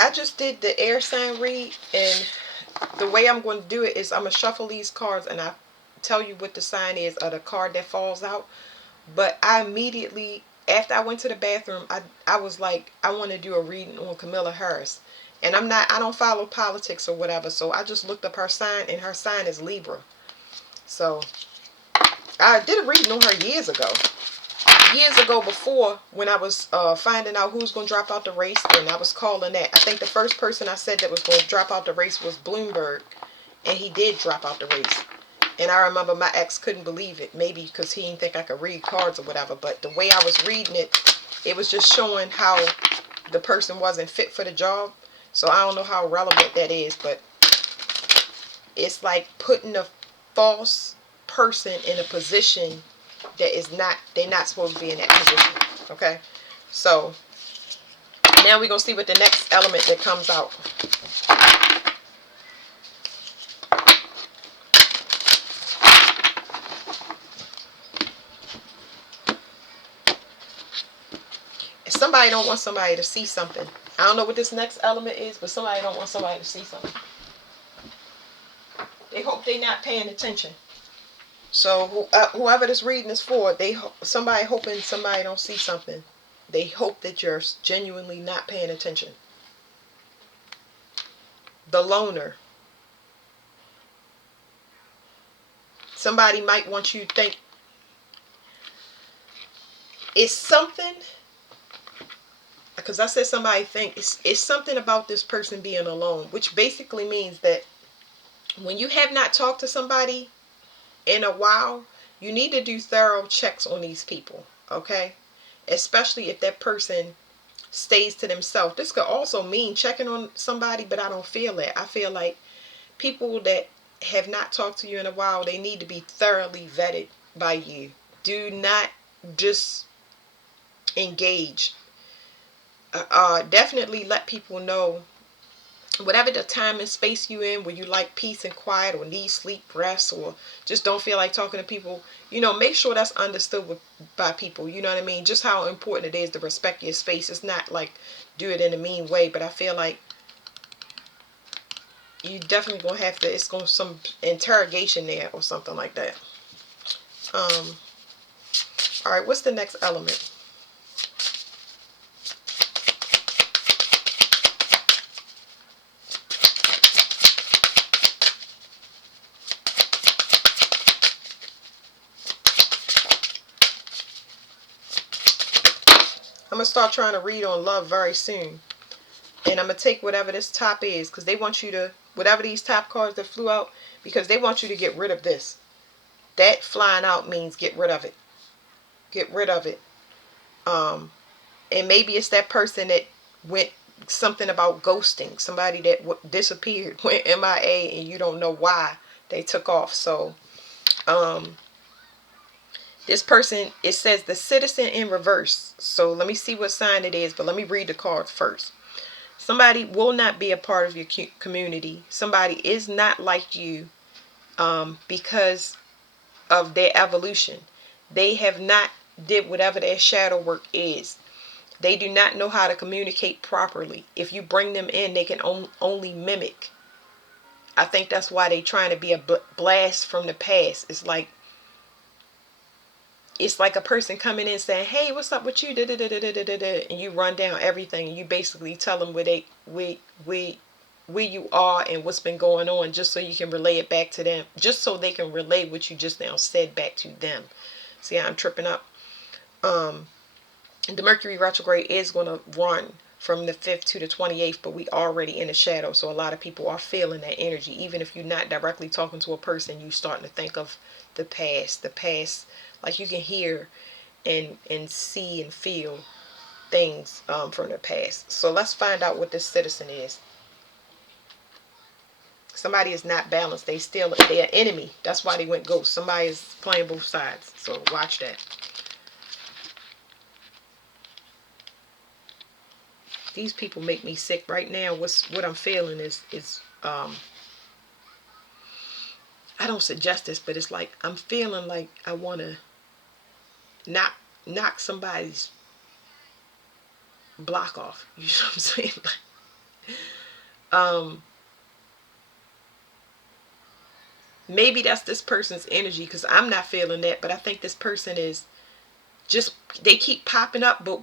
I just did the air sign read, and the way I'm going to do it is I'm going to shuffle these cards and I tell you what the sign is of the card that falls out. But I immediately, after I went to the bathroom, I was like, I want to do a reading on Camilla Harris. And I don't follow politics or whatever, so I just looked up her sign, and her sign is Libra. So I did a reading on her years ago. Years ago, before, when I was finding out who's going to drop out the race, and I was calling that. I think the first person I said that was going to drop out the race was Bloomberg, and he did drop out the race. And I remember my ex couldn't believe it, maybe because he didn't think I could read cards or whatever, but the way I was reading it, it was just showing how the person wasn't fit for the job. So I don't know how relevant that is, but it's like putting a false person in a position that is not, they're not supposed to be in that position. Okay, so now we're gonna see what the next element that comes out. If somebody don't want somebody to see something, I don't know what this next element is, but somebody don't want somebody to see something. They hope they're not paying attention. So whoever this reading is for, somebody hoping somebody don't see something. They hope that you're genuinely not paying attention. The loner. Somebody might want you to think it's something, because I said somebody think it's something about this person being alone, which basically means that when you have not talked to somebody in a while, you need to do thorough checks on these people, okay? Especially if that person stays to themselves. This could also mean checking on somebody, but I don't feel that. I feel like people that have not talked to you in a while, they need to be thoroughly vetted by you. Do not just engage. Definitely let people know, whatever the time and space you in, where you like peace and quiet, or need sleep, rest, or just don't feel like talking to people, make sure that's understood by people. You know what I mean? Just how important it is to respect your space. It's not like do it in a mean way, but I feel like you definitely gonna have to, it's gonna some interrogation there or something like that. All right, what's the next element? I'm going to start trying to read on love very soon. And I'm going to take whatever this top is, because they want you to, whatever these top cards that flew out, because they want you to get rid of this. That flying out means get rid of it. Get rid of it. And maybe it's that person that went, something about ghosting. Somebody that disappeared, went MIA, and you don't know why they took off. So, this person, it says the citizen in reverse. So let me see what sign it is, but let me read the cards first. Somebody will not be a part of your community. Somebody is not like you because of their evolution. They have not did whatever their shadow work is. They do not know how to communicate properly. If you bring them in, they can only mimic. I think that's why they trying to be a blast from the past. It's like a person coming in saying, hey, what's up with you? And you run down everything, and you basically tell them where you are and what's been going on, just so you can relay it back to them, just so they can relay what you just now said back to them. See how I'm tripping up? The Mercury retrograde is going to run from the 5th to the 28th, but we already in the shadow, so a lot of people are feeling that energy. Even if you're not directly talking to a person, you starting to think of the past, like you can hear and see and feel things from the past. So let's find out what this citizen is. Somebody is not balanced. They're an enemy. That's why they went ghost. Somebody is playing both sides, so watch that. These people make me sick right now. What I'm feeling is I don't suggest this, but it's like I'm feeling like I want to knock somebody's block off. You know what I'm saying? Um, maybe that's this person's energy, because I'm not feeling that, but I think this person is just, they keep popping up, but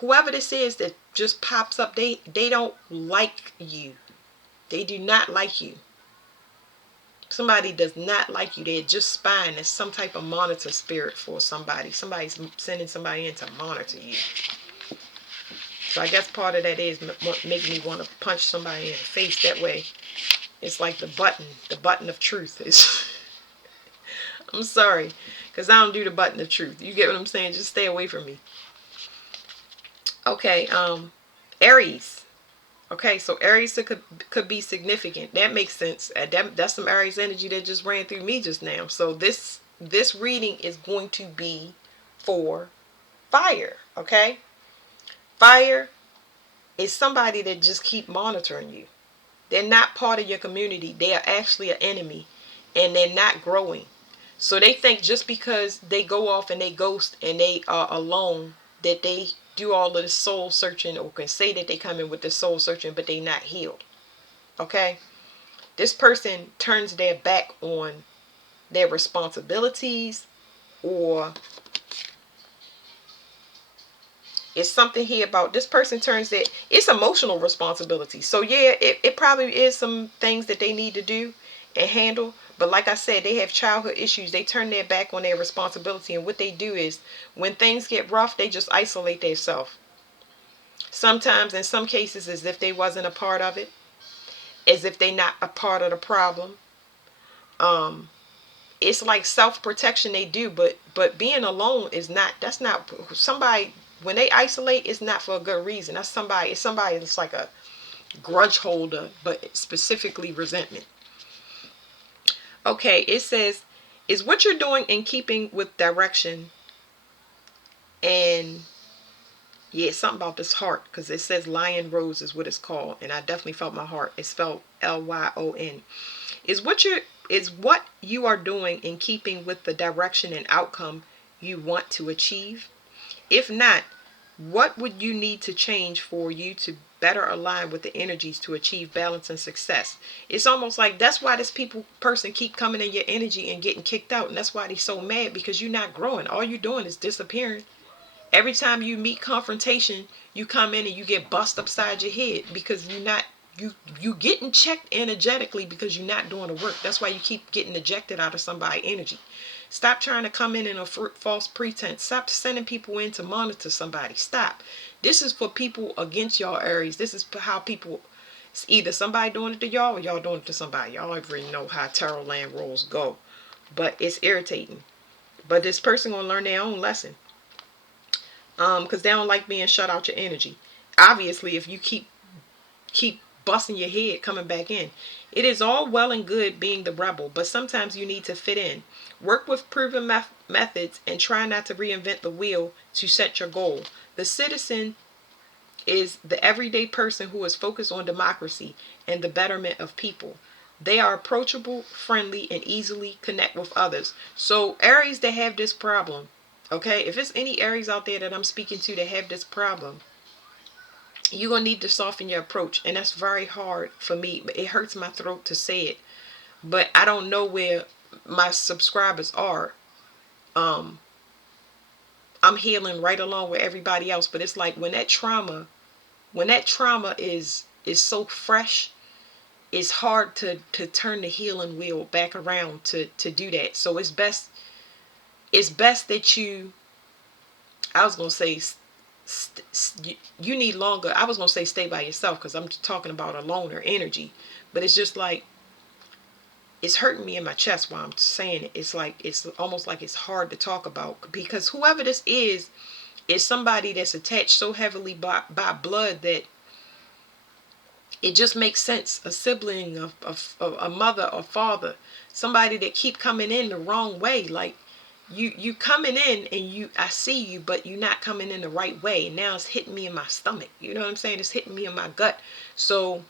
whoever this is that just pops up, they don't like you. They do not like you. Somebody does not like you. They're just spying. There's some type of monitor spirit for somebody. Somebody's sending somebody in to monitor you. So I guess part of that is making me want to punch somebody in the face. That way, it's like the button of truth is. I'm sorry, because I don't do the button of truth. You get what I'm saying? Just stay away from me. Okay, Aries. Okay, so Aries could be significant. That makes sense. That's some Aries energy that just ran through me just now. So this reading is going to be for fire. Okay, fire is somebody that just keep monitoring you. They're not part of your community. They are actually an enemy, and they're not growing. So they think just because they go off and they ghost and they are alone, that they do all of this soul searching, or can say that they come in with the soul searching, but they not healed. Okay? This person turns their back on their responsibilities, or it's something here about this person turns their, it's emotional responsibility. So yeah, it probably is some things that they need to do and handle. But like I said, they have childhood issues. They turn their back on their responsibility. And what they do is when things get rough, they just isolate themselves. Sometimes, in some cases, as if they wasn't a part of it, as if they not a part of the problem. It's like self-protection they do, but being alone is not, that's not somebody, when they isolate, it's not for a good reason. That's somebody, it's somebody that's like a grudge holder, but specifically resentment. Okay, it says, is what you're doing in keeping with direction? And yeah, something about this heart, because it says Lion Rose is what it's called, and I definitely felt my heart. It's spelled Lyon. Is what you are doing in keeping with the direction and outcome you want to achieve? If not, what would you need to change for you to better align with the energies to achieve balance and success? It's almost like that's why this person keep coming in your energy and getting kicked out, and that's why they're so mad, because you're not growing. All you're doing is disappearing. Every time you meet confrontation, you come in and you get bust upside your head, because you're not, you getting checked energetically, because you're not doing the work. That's why you keep getting ejected out of somebody's energy. Stop trying to come in a false pretense. Stop sending people in to monitor somebody. Stop. This is for people against y'all, Aries. This is how people, it's either somebody doing it to y'all or y'all doing it to somebody. Y'all already know how tarot land rolls go. But it's irritating. But this person gonna learn their own lesson. Because they don't like being shut out your energy. Obviously, if you keep busting your head coming back in. It is all well and good being the rebel, but sometimes you need to fit in. Work with proven methods and try not to reinvent the wheel to set your goal. The citizen is the everyday person who is focused on democracy and the betterment of people. They are approachable, friendly, and easily connect with others. So Aries that have this problem, okay, if it's any Aries out there that I'm speaking to that have this problem, you're going to need to soften your approach. And that's very hard for me. It hurts my throat to say it. But I don't know where my subscribers are. I'm healing right along with everybody else. But it's like when that trauma is so fresh, it's hard to turn the healing wheel back around to do that. So it's best that you, I was going to say, you need longer. I was going to say stay by yourself, because I'm talking about a loner energy. But it's just like, it's hurting me in my chest while I'm saying it. It's like, it's almost like it's hard to talk about, because whoever this is somebody that's attached so heavily by blood that it just makes sense. A sibling, a mother or father, somebody that keep coming in the wrong way. Like, you coming in and I see you, but you're not coming in the right way. And now it's hitting me in my stomach. You know what I'm saying? It's hitting me in my gut. So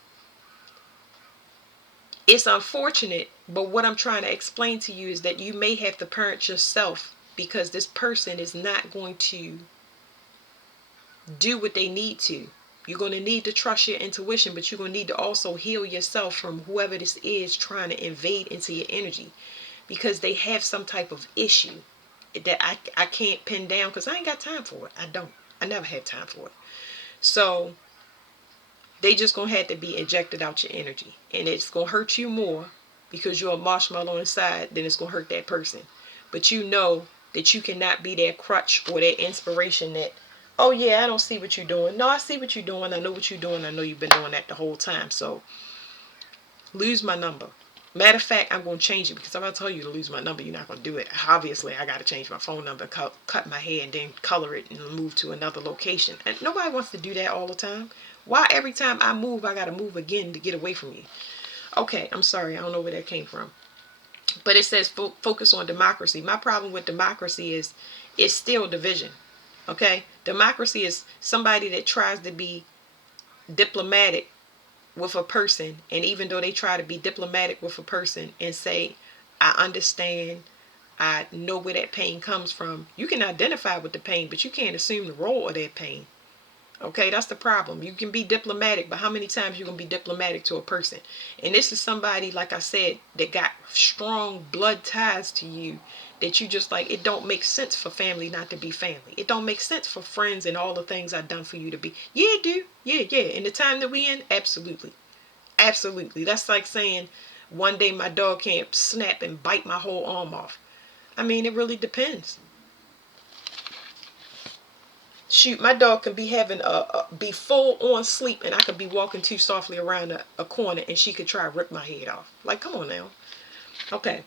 it's unfortunate, but what I'm trying to explain to you is that you may have to parent yourself, because this person is not going to do what they need to. You're going to need to trust your intuition, but you're going to need to also heal yourself from whoever this is trying to invade into your energy, because they have some type of issue that I can't pin down because I ain't got time for it. I don't. I never had time for it. So they just going to have to be ejected out your energy. And it's going to hurt you more because you're a marshmallow inside than it's going to hurt that person. But you know that you cannot be that crutch or that inspiration that, oh yeah, I don't see what you're doing. No, I see what you're doing. I know what you're doing. I know you've been doing that the whole time. So lose my number. Matter of fact, I'm going to change it, because if I tell you to lose my number, you're not going to do it. Obviously, I got to change my phone number, cut my hair, and then color it and move to another location. And nobody wants to do that all the time. Why every time I move, I got to move again to get away from you? Okay, I'm sorry. I don't know where that came from. But it says focus on democracy. My problem with democracy is it's still division. Okay? Democracy is somebody that tries to be diplomatic with a person, and even though they try to be diplomatic with a person and say, I understand, I know where that pain comes from, you can identify with the pain, but you can't assume the role of that pain. Okay, that's the problem. You can be diplomatic, but how many times you can be diplomatic to a person? And this is somebody, like I said, that got strong blood ties to you, that you just like, it don't make sense for family not to be family. It don't make sense for friends and all the things I've done for you to be. Yeah, it do. Yeah, yeah. In the time that we in, absolutely. Absolutely. That's like saying one day my dog can't snap and bite my whole arm off. I mean, it really depends. Shoot, my dog can be having be full on sleep, and I could be walking too softly around a corner and she could try to rip my head off. Like, come on now. Okay.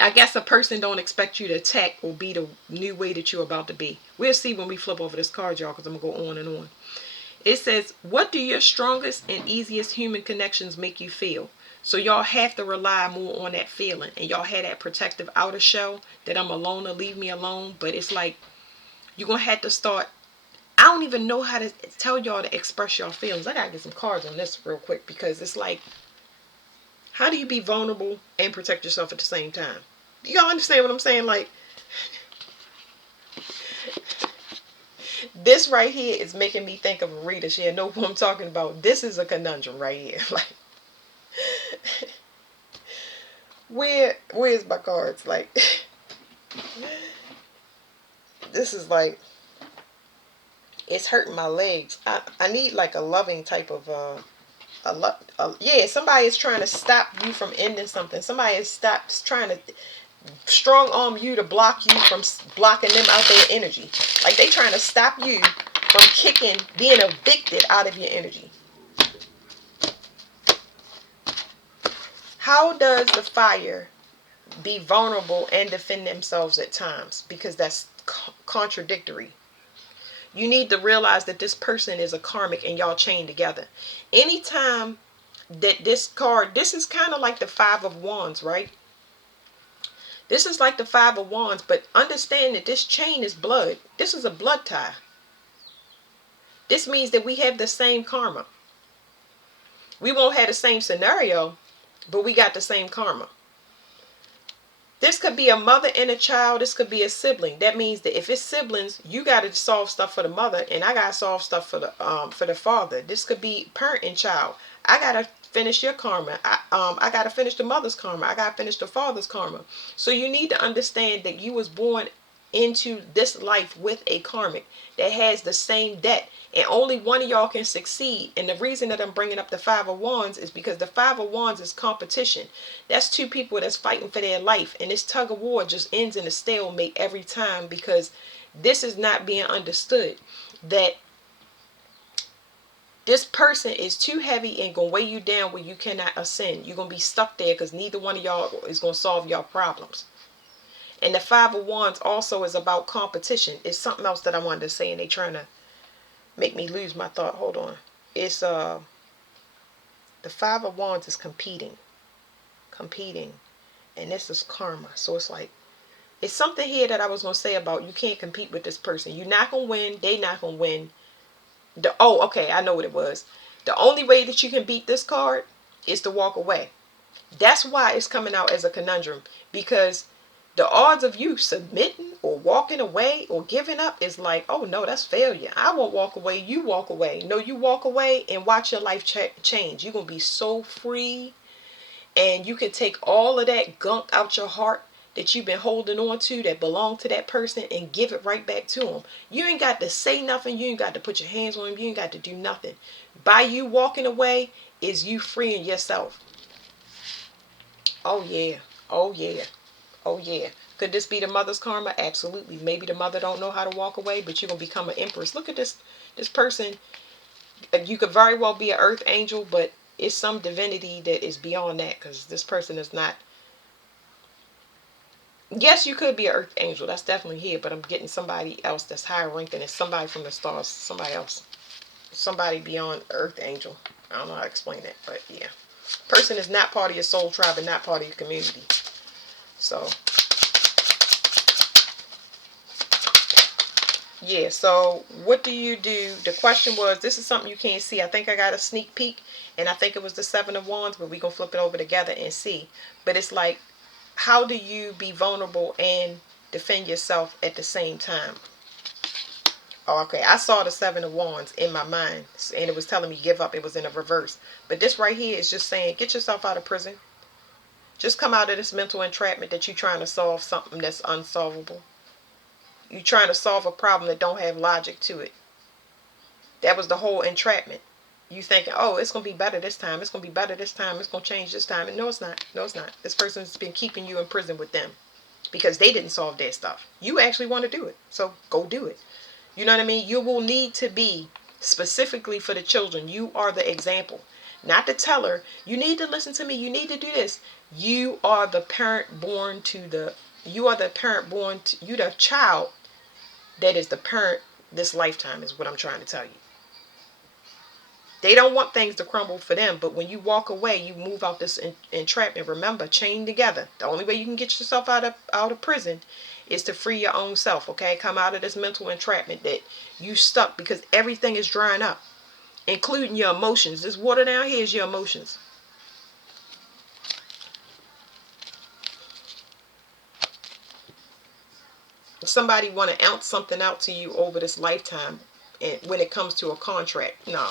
I guess a person don't expect you to attack or be the new way that you're about to be. We'll see when we flip over this card, y'all, because I'm going to go on and on. It says, what do your strongest and easiest human connections make you feel? So y'all have to rely more on that feeling. And y'all have that protective outer shell that I'm alone or leave me alone. But it's like, you're going to have to start. I don't even know how to tell y'all to express your feelings. I got to get some cards on this real quick, because it's like, how do you be vulnerable and protect yourself at the same time? Y'all understand what I'm saying? Like, this right here is making me think of a reader. She know who I'm talking about. This is a conundrum right here. Like, where's my cards? Like, this is like, it's hurting my legs. I need like a loving type of yeah, somebody is trying to stop you from ending something. Somebody is trying to strong arm you to block you from blocking them out their energy. Like, they trying to stop you from being evicted out of your energy. How does the fire be vulnerable and defend themselves at times? Because that's contradictory. You need to realize that this person is a karmic and y'all chained together. Anytime that this card, this is kind of like the Five of Wands, right? This is like the Five of Wands, but understand that this chain is blood. This is a blood tie. This means that we have the same karma. We won't have the same scenario, but we got the same karma. This could be a mother and a child. This could be a sibling. That means that if it's siblings, you got to solve stuff for the mother, and I got to solve stuff for the father. This could be parent and child. I got to finish your karma. I got to finish the mother's karma. I got to finish the father's karma. So you need to understand that you was born into this life with a karmic that has the same debt, and only one of y'all can succeed. And the reason that I'm bringing up the Five of Wands is because the Five of Wands is competition. That's two people that's fighting for their life, and this tug of war just ends in a stalemate every time, because this is not being understood, that this person is too heavy and gonna weigh you down where you cannot ascend. You're gonna be stuck there because neither one of y'all is gonna solve y'all problems. And the Five of Wands also is about competition. It's something else that I wanted to say, and they trying to make me lose my thought. Hold on. It's the Five of Wands is competing, and this is karma. So it's like, it's something here that I was gonna say about you can't compete with this person. You're not gonna win. They not gonna win. Okay, I know what it was. The only way that you can beat this card is to walk away. That's why it's coming out as a conundrum, because The odds of you submitting or walking away or giving up is like, oh no, that's failure. I won't walk away. You walk away. No, you walk away and watch your life change. You're going to be so free, and you can take all of that gunk out your heart that you've been holding on to that belong to that person and give it right back to them. You ain't got to say nothing. You ain't got to put your hands on them. You ain't got to do nothing. By you walking away is you freeing yourself. Oh yeah. Oh yeah. Oh yeah. Could this be the mother's karma? Absolutely. Maybe the mother don't know how to walk away, but you're going to become an empress. Look at this person. You could very well be an earth angel, but it's some divinity that is beyond that, because this person is not. Yes, you could be an earth angel. That's definitely here, but I'm getting somebody else that's higher ranked, and it's somebody from the stars. Somebody else. Somebody beyond earth angel. I don't know how to explain that, but yeah. Person is not part of your soul tribe and not part of your community. So yeah, so what do you do? The question was, this is something you can't see. I think I got a sneak peek, and I think it was the Seven of Wands, but we're going to flip it over together and see. But it's like, how do you be vulnerable and defend yourself at the same time? Oh, okay, I saw the Seven of Wands in my mind, and it was telling me give up. It was in a reverse. But this right here is just saying, get yourself out of prison. Just come out of this mental entrapment that you're trying to solve something that's unsolvable. You're trying to solve a problem that don't have logic to it. That was the whole entrapment. You thinking, oh, it's going to be better this time. It's going to be better this time. It's going to change this time. And no, it's not. No, it's not. This person's been keeping you in prison with them because they didn't solve their stuff. You actually want to do it. So go do it. You know what I mean? You will need to be, specifically for the children, you are the example. Not the teller. You need to listen to me. You need to do this. You are the parent born to the, you are the parent born to, you the child that is the parent this lifetime, is what I'm trying to tell you. They don't want things to crumble for them, but when you walk away, you move out this entrapment. Remember, chain together. The only way you can get yourself out of prison is to free your own self, okay? Come out of this mental entrapment that you stuck, because everything is drying up, including your emotions. This water down here is your emotions. Somebody want to ounce something out to you over this lifetime, and when it comes to a contract, nah.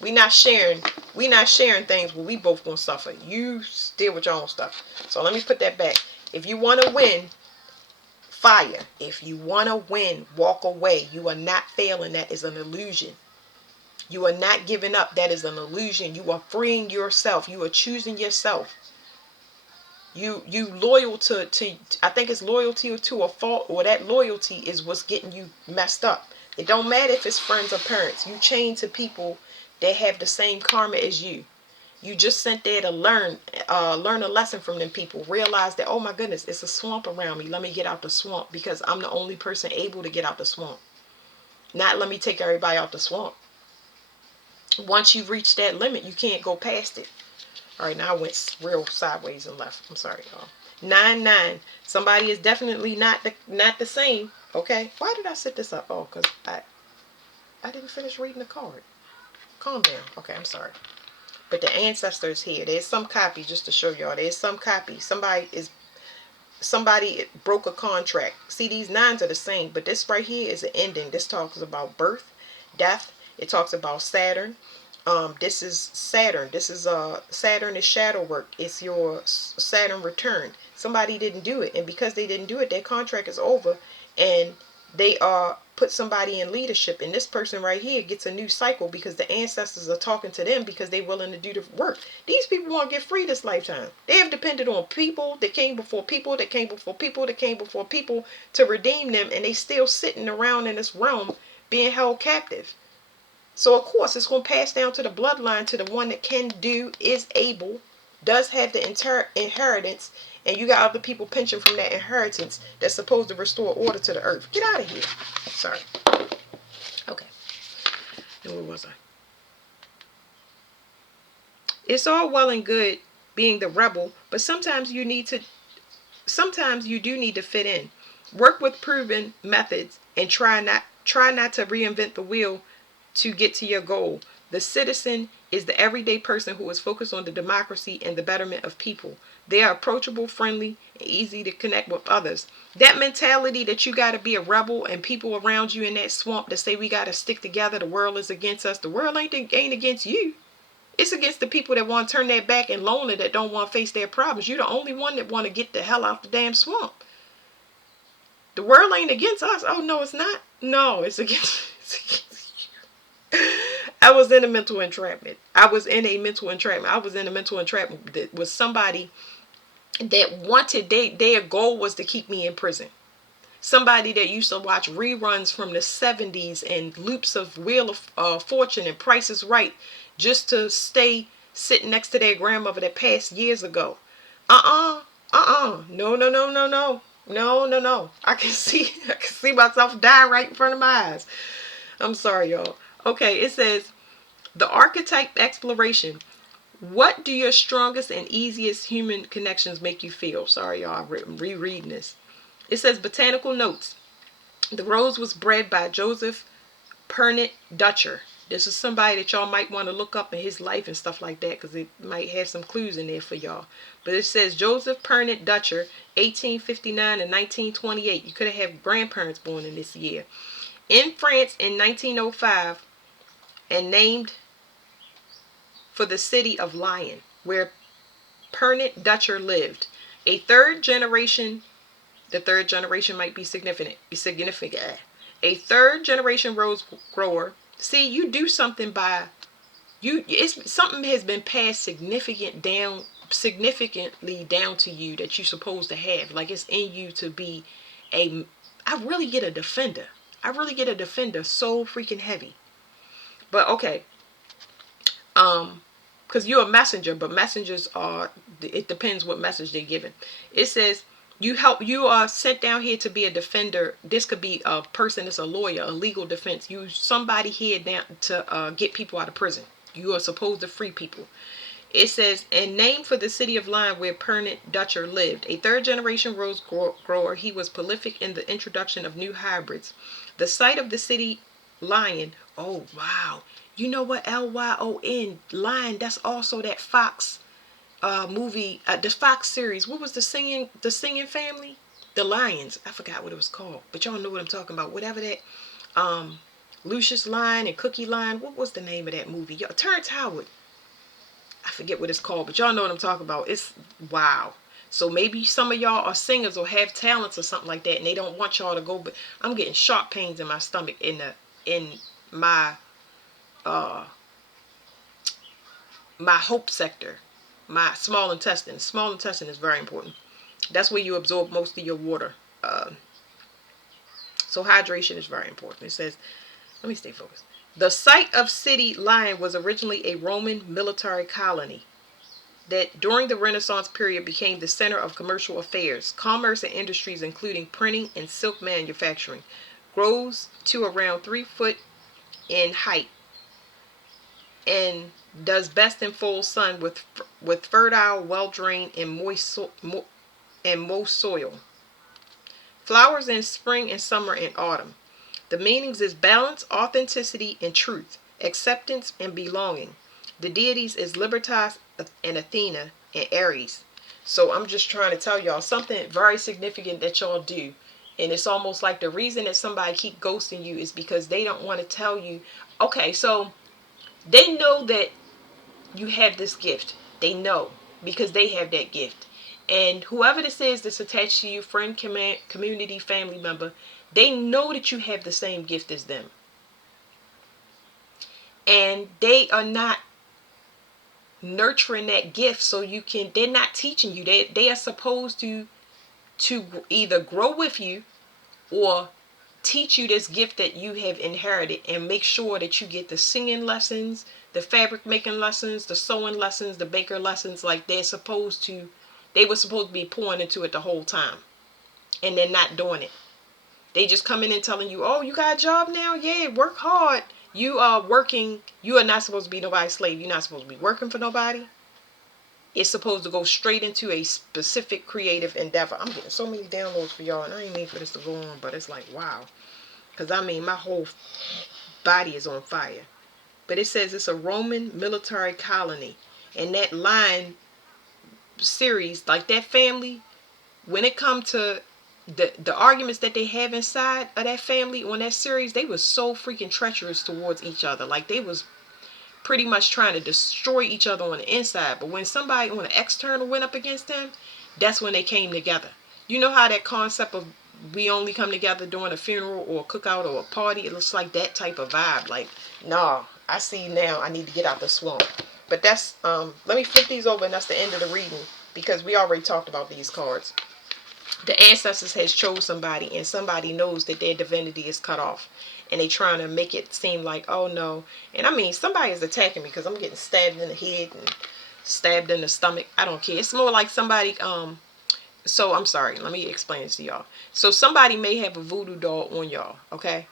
We not sharing things where we both gonna suffer. You deal with your own stuff. So let me put that back. If you want to win, fire. If you want to win, walk away. You are not failing. That is an illusion. You are not giving up. That is an illusion. You are freeing yourself. You are choosing yourself. You loyal to I think it's loyalty to a fault, or that loyalty is what's getting you messed up. It don't matter if it's friends or parents. You chain to people that have the same karma as you. You just sent there to learn a lesson from them people. Realize that, oh my goodness, it's a swamp around me. Let me get out the swamp, because I'm the only person able to get out the swamp. Not let me take everybody out the swamp. Once you reach that limit, you can't go past it. All right, now I went real sideways and left. I'm sorry, y'all. 9-9. Somebody is definitely not the same. Okay. Why did I set this up? Oh, because I didn't finish reading the card. Calm down. Okay, I'm sorry. But the ancestors here. There's some copy, just to show y'all. There's some copy. Somebody broke a contract. See, these nines are the same, but this right here is an ending. This talks about birth, death. It talks about Saturn. This is Saturn. This is Saturn is shadow work. It's your Saturn return. Somebody didn't do it, and because they didn't do it, their contract is over, and they put somebody in leadership, and this person right here gets a new cycle because the ancestors are talking to them because they're willing to do the work. These people want to get free this lifetime. They have depended on people that came before people that came before people that came before people to redeem them, and they still sitting around in this realm being held captive. So of course it's going to pass down to the bloodline, to the one that can do, is able, does have the inheritance, and you got other people pinching from that inheritance that's supposed to restore order to the earth. Get out of here. Sorry. Okay. And where was I? It's all well and good being the rebel, but sometimes you do need to fit in. Work with proven methods and try not to reinvent the wheel to get to your goal. The citizen is the everyday person who is focused on the democracy and the betterment of people. They are approachable, friendly, and easy to connect with others. That mentality that you got to be a rebel and people around you in that swamp that say we got to stick together, the world is against us. The world ain't against you. It's against the people that want to turn their back and lonely, that don't want to face their problems. You're the only one that want to get the hell out the damn swamp. The world ain't against us. Oh, no, it's not. No, it's against, it's against you. I was in a mental entrapment. I was in a mental entrapment that was somebody that wanted, their goal was to keep me in prison. Somebody that used to watch reruns from the 70s and loops of Wheel of Fortune and Price is Right just to stay sitting next to their grandmother that passed years ago. No, no, no, no, no. No, no, no. I can see myself dying right in front of my eyes. I'm sorry, y'all. Okay, it says the archetype exploration. What do your strongest and easiest human connections make you feel? Sorry, y'all. I'm rereading this. It says botanical notes. The rose was bred by Joseph Pernit Dutcher. This is somebody that y'all might want to look up in his life and stuff like that, because it might have some clues in there for y'all. But it says Joseph Pernit Dutcher, 1859 and 1928. You could have had grandparents born in this year. In France in 1905, and named for the city of Lyon, where Pernit Dutcher lived. A third generation, the third generation might be significant. A third generation rose grower. See, you do something by you. It's something has been passed significantly down to you that you're supposed to have. Like it's in you to be a. I really get a defender. So freaking heavy. But okay. Because you're a messenger, but messengers are. It depends what message they're giving. It says. You are sent down here to be a defender. This could be a person that's a lawyer, a legal defense. Somebody here down to get people out of prison. You are supposed to free people. It says, and named for the city of Lyon where Pernit Dutcher lived. A third generation rose grower, he was prolific in the introduction of new hybrids. The site of the city Lyon. Oh wow. You know what? Lyon, Lion, that's also that Fox movie, the Fox series. What was the singing family? The Lions. I forgot what it was called, but y'all know what I'm talking about. Whatever that, Lucius Lyon and Cookie Lyon. What was the name of that movie? Terrence Howard. I forget what it's called, but y'all know what I'm talking about. It's wow. So maybe some of y'all are singers or have talents or something like that, and they don't want y'all to go. But I'm getting sharp pains in my stomach in my my hope sector. My small intestine. Small intestine is very important. That's where you absorb most of your water. So hydration is very important. It says, let me stay focused. The site of city Lyon was originally a Roman military colony that during the Renaissance period became the center of commercial affairs, commerce and industries including printing and silk manufacturing. Grows to around 3 foot in height and does best in full sun with fertile, well-drained, and moist soil. Flowers in spring and summer and autumn. The meanings is balance, authenticity, and truth, acceptance and belonging. The deities is Libertas and Athena and Aries. So I'm just trying to tell y'all something very significant that y'all do. And it's almost like the reason that somebody keep ghosting you is because they don't want to tell you. Okay, so they know that you have this gift. They know because they have that gift. And whoever this is that's attached to you, friend, community, family member, they know that you have the same gift as them. And they are not nurturing that gift so they're not teaching you. They are supposed to either grow with you or teach you this gift that you have inherited and make sure that you get the singing lessons, the fabric making lessons, the sewing lessons, the baker lessons. Like they were supposed to be pouring into it the whole time, and they're not doing it. They just coming in telling you, oh, you got a job now? Yeah, work hard. You are working. You are not supposed to be nobody's slave. You're not supposed to be working for nobody. It's supposed to go straight into a specific creative endeavor. I'm getting so many downloads for y'all, and I ain't mean for this to go on, but it's like, wow. Because, I mean, my whole body is on fire. but it says it's a Roman military colony. And that line series, like that family, when it come to the arguments that they have inside of that family on that series, they was so freaking treacherous towards each other. Like they was pretty much trying to destroy each other on the inside. But when somebody on the external went up against them, that's when they came together. You know how that concept of we only come together during a funeral or a cookout or a party, it looks like that type of vibe. Like, nah, I see now I need to get out the swamp. But that's let me flip these over, and that's the end of the reading, because we already talked about these cards. The ancestors has chose somebody, and somebody knows that their divinity is cut off, and they trying to make it seem like, oh no. And I mean, somebody is attacking me because I'm getting stabbed in the head and stabbed in the stomach. I don't care. It's more like somebody so I'm sorry, let me explain this to y'all. So somebody may have a voodoo doll on y'all, okay?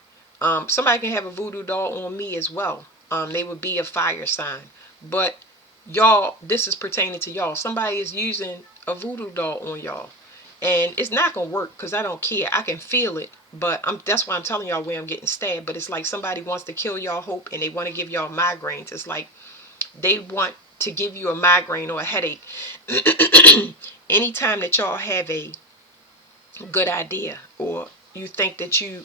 Somebody can have a voodoo doll on me as well. They would be a fire sign. But y'all, this is pertaining to y'all. Somebody is using a voodoo doll on y'all. And it's not gonna work because I don't care. I can feel it, but that's why I'm telling y'all where I'm getting stabbed. But it's like somebody wants to kill y'all hope, and they want to give y'all migraines. It's like they want to give you a migraine or a headache anytime that y'all have a good idea, or you think that you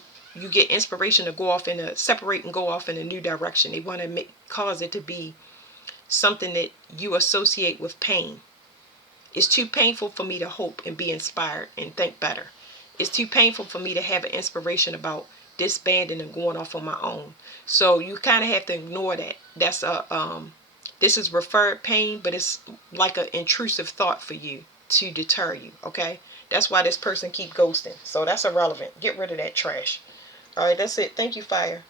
get inspiration to go off in a separate and go off in a new direction. They want to cause it to be something that you associate with pain. It's too painful for me to hope and be inspired and think better. It's too painful for me to have an inspiration about disbanding and going off on my own. So you kind of have to ignore that. That's a this is referred pain, but it's like an intrusive thought for you to deter you. Okay, that's why this person keep ghosting. So that's irrelevant. Get rid of that trash. All right, that's it. Thank you, Fire.